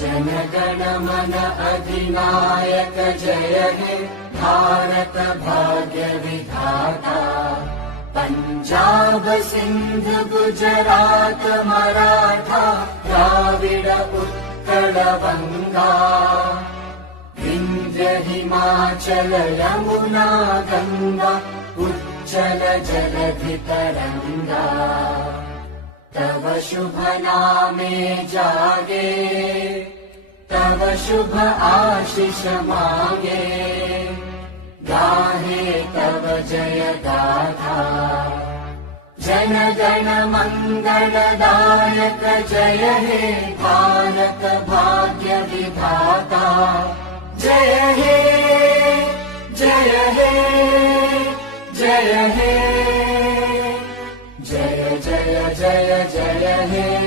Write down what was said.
जनगण मन अधिनायक जय हे भारत भाग्य विधाता। पंजाब सिंध गुजरात मराठा द्राविड उत्कल बंगा। विंध्य हिमाचल यमुना गंगा उच्चल जलधि तरंगा। तव शुभ नामे जागे तव शुभ आशीष मांगे। गाहे तव जय गाथा जन गण मंगलदायक जय हे भारत भाग्य विधाता। जय हे जय हे जय हे जय जय जय जय हे।